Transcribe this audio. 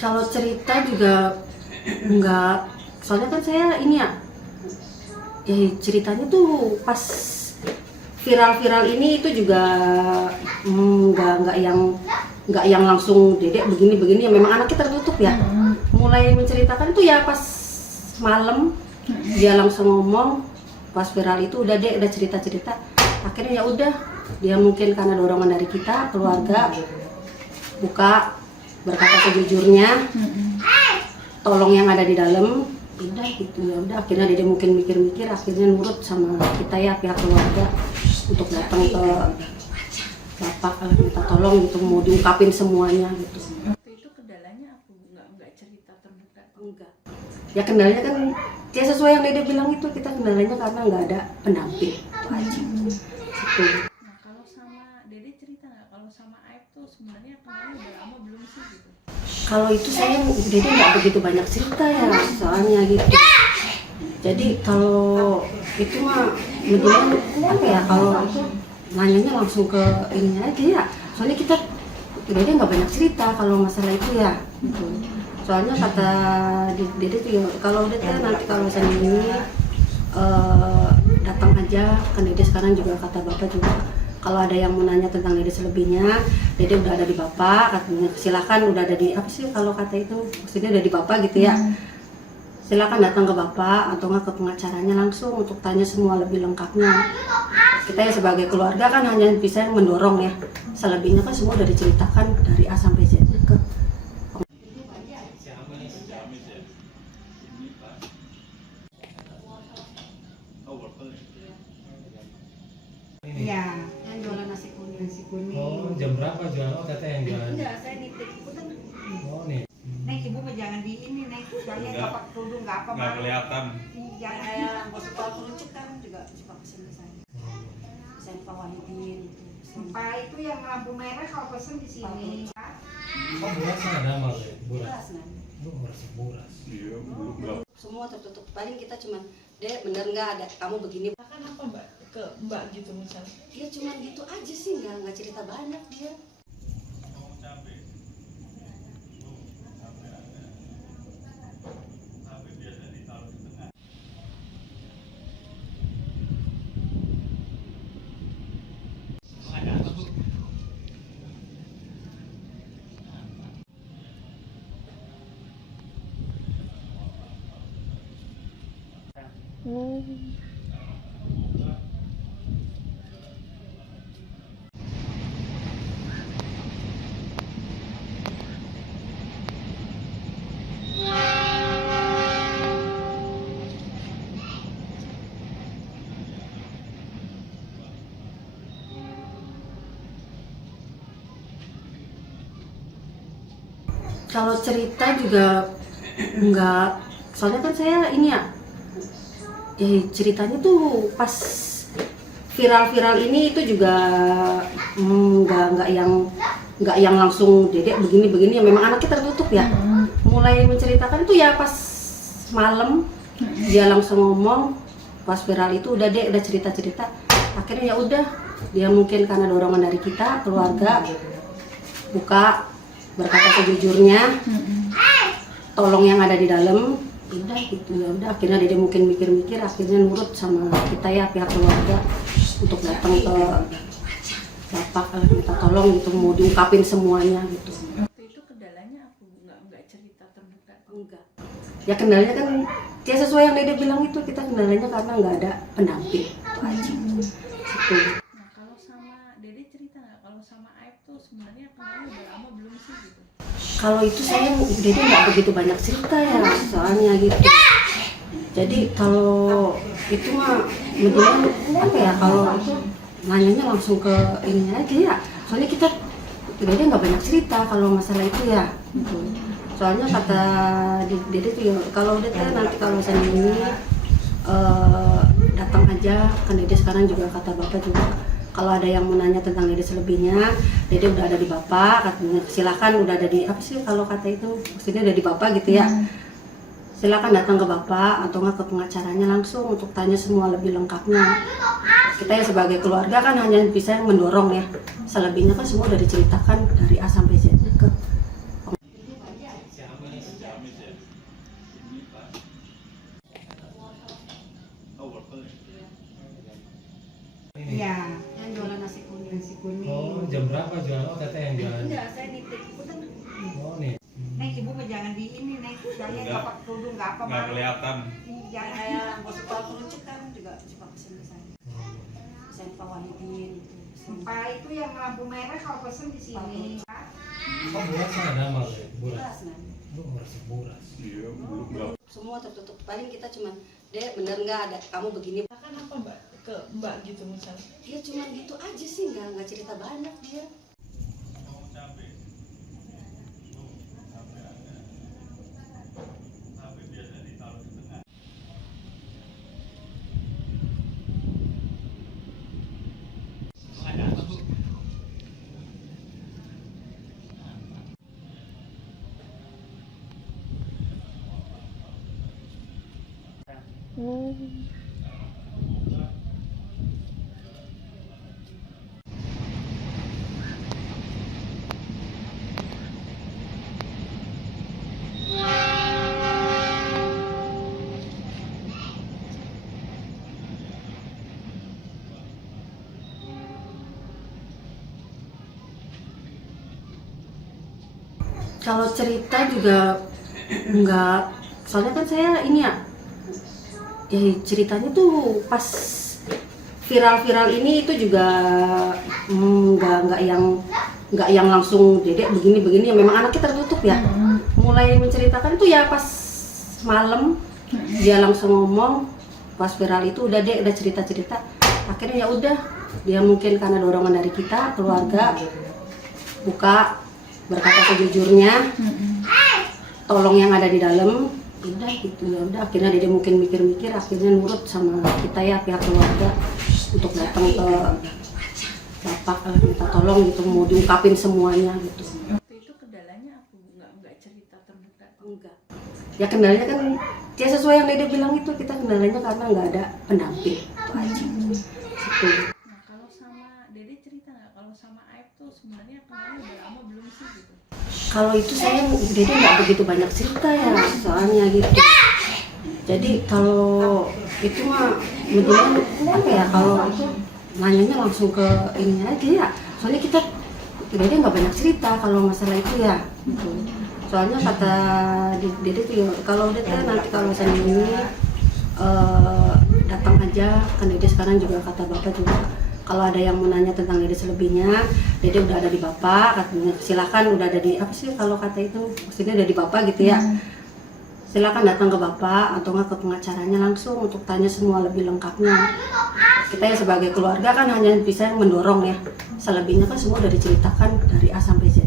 Kalau cerita juga enggak, soalnya kan saya ini ya ceritanya tuh pas viral-viral ini itu juga enggak yang langsung dedek begini-begini ya, memang anaknya tertutup ya. Mulai menceritakan itu ya pas malam dia langsung ngomong, pas viral itu udah dek udah cerita-cerita, akhirnya ya udah dia mungkin karena dorongan dari kita keluarga buka berkata sejujurnya, tolong yang ada di dalam, udah gitu ya udah akhirnya dia mungkin mikir-mikir akhirnya nurut sama kita ya pihak keluarga untuk datang ke bapak minta tolong gitu mau diungkapin semuanya gitu. Waktu itu kendalanya aku nggak cerita terbuka. Enggak. Ya kendalanya kan ya sesuai yang Dede bilang itu, kita kendalanya karena nggak ada pendamping itu aja. Gitu. Nah kalau sama Dede cerita nggak kalau sama Aib tuh sebenarnya kenalnya udah lama belum sih gitu? Kalau itu saya Dede nggak begitu banyak cerita ya soalnya gitu. Jadi kalau itu mah mendingan apa ya kalau itu nanyanya langsung ke ini aja ya. Soalnya kita Dede nggak banyak cerita kalau masalah itu ya. Gitu. Soalnya kata Dede tuh ya, kalau Dede nanti kalau misalnya ini datang aja kan Dede sekarang juga kata bapak juga kalau ada yang mau nanya tentang Dede selebihnya, Dede udah ada di bapak, katanya silakan udah ada di apa sih kalau kata itu maksudnya udah di bapak gitu ya. Silakan datang ke bapak atau nggak ke pengacaranya langsung untuk tanya semua lebih lengkapnya. Kita ya sebagai keluarga kan hanya bisa yang mendorong ya. Selebihnya kan semua udah diceritakan dari A sampai Z ke Iya, yang jualan nasi kuning. nasi kuning. Oh, jam berapa jualan? Oh, teteh yang jualan. Enggak, saya nitip. Oh, nih. Naik ibu mah jangan di ini, naik soalnya nggak pakai kerudung nggak apa Nggak kelihatan. Jangan Saya nggak suka kerucut kan juga suka pesen ke saya. Saya Pak Wahidin itu. Pak itu yang lampu merah kalau pesen di sini. Oh, burasnya ada mah, ya? Buras. Beras kan. Oh, buras. Iya, belum. Semua tertutup. Paling kita cuman, Dek bener nggak ada kamu begini. Bahkan apa mbak ke mbak gitu misalnya? Dia cuman gitu aja sih, nggak cerita banyak dia. Kalau cerita juga enggak, soalnya kan saya ini ya ceritanya tuh pas viral-viral ini itu juga enggak yang langsung dedek begini-begini ya, memang anaknya tertutup ya. Mulai menceritakan itu ya pas malam dia langsung ngomong, pas viral itu udah dek udah cerita-cerita, akhirnya ya udah dia mungkin karena dorongan dari kita keluarga buka berkata sejujurnya, tolong yang ada di dalam, udah gitu ya udah akhirnya dia mungkin mikir-mikir akhirnya nurut sama kita ya pihak keluarga untuk datang ke bapak minta tolong gitu mau diungkapin semuanya gitu. Waktu itu kendalanya aku nggak cerita terbuka. Enggak. Ya kendalanya kan ya sesuai yang Dede bilang itu, kita kendalanya karena nggak ada pendamping itu aja. Gitu. Nah kalau sama Dede cerita nggak kalau sama Aib tuh sebenarnya kenalnya udah lama belum sih gitu? Kalau itu saya Dede nggak begitu banyak cerita ya soalnya gitu. Jadi kalau itu mah mendingan apa ya kalau itu nanyanya langsung ke ini aja ya. Soalnya kita Dede nggak banyak cerita kalau masalah itu ya. Gitu. Soalnya kata Dede tuh ya kalau Dede nanti kalau misalnya ini datang aja kan Dede sekarang juga kata bapak juga kalau ada yang mau nanya tentang Dede selebihnya, Dede udah ada di bapak, katanya silakan udah ada di apa sih kalau kata itu maksudnya udah di bapak gitu ya. Silakan datang ke bapak atau nggak ke pengacaranya langsung untuk tanya semua lebih lengkapnya. Kita ya sebagai keluarga kan hanya bisa yang mendorong ya. Selebihnya kan semua udah diceritakan dari A sampai Z ke Ini. Iya, Yang jualan nasi kuning. nasi kuning. Oh, jam berapa jualan? Oh, teteh yang jualan. Enggak, saya nitip. Oh, nih. Nek ibu mah jangan di ini, Nek. Saya nggak pakai kerudung, nggak apa Nggak kelihatan. Jangan. Kayak suka kerucut kan juga suka kesini saya. Saya Pak Wahidin itu. Pak itu yang lampu merah kalau pesen di sini. Oh, buras ada nama ya? Buras. Beras kan. Buras. Iya, belum nggak. Semua tertutup. Paling kita cuman, Dek bener nggak ada kamu begini. Kan apa mbak ke mbak gitu misalnya? Dia cuman gitu aja sih, nggak cerita banyak dia. Kalau cerita juga enggak, soalnya kan saya ini ya ceritanya tuh pas viral-viral ini itu juga nggak yang langsung Dedek begini ya, memang anaknya tertutup ya. Mulai menceritakan tuh ya pas malam dia langsung ngomong, pas viral itu udah cerita-cerita, akhirnya ya udah dia mungkin karena dorongan dari kita keluarga buka, berkata sejujurnya, tolong yang ada di dalam, udah gitu ya udah. Akhirnya dia mungkin mikir-mikir, akhirnya nurut sama kita ya pihak keluarga untuk datang ke bapak, minta tolong gitu, mau diungkapin semuanya gitu. Waktu itu kendalanya aku nggak cerita terbuka. Enggak. Ya kendalanya kan ya sesuai yang Dede bilang itu, kita kendalanya karena nggak ada pendamping itu aja. Gitu. Nah kalau sama Dede cerita nggak kalau sama Aib tuh sebenarnya kenalnya udah lama belum sih gitu? Kalau itu saya Dede nggak begitu banyak cerita ya soalnya gitu. Jadi kalau itu mah mendingan apa ya, kalau itu nanyanya langsung ke ini aja ya. Soalnya kita Dede nggak banyak cerita kalau masalah itu ya. Gitu. Soalnya kata Dede tuh ya, kalau Dede nanti kalau saya ini datang aja, kan Dede sekarang juga kata bapak juga. Kalau ada yang mau nanya tentang Dede selebihnya, Dede udah ada di bapak, katanya silakan udah ada di apa sih kalau kata itu, maksudnya udah di bapak gitu ya. Silakan datang ke bapak atau nggak ke pengacaranya langsung untuk tanya semua lebih lengkapnya. Kita ya sebagai keluarga kan hanya bisa mendorong ya, selebihnya kan semua udah diceritakan dari A sampai Z.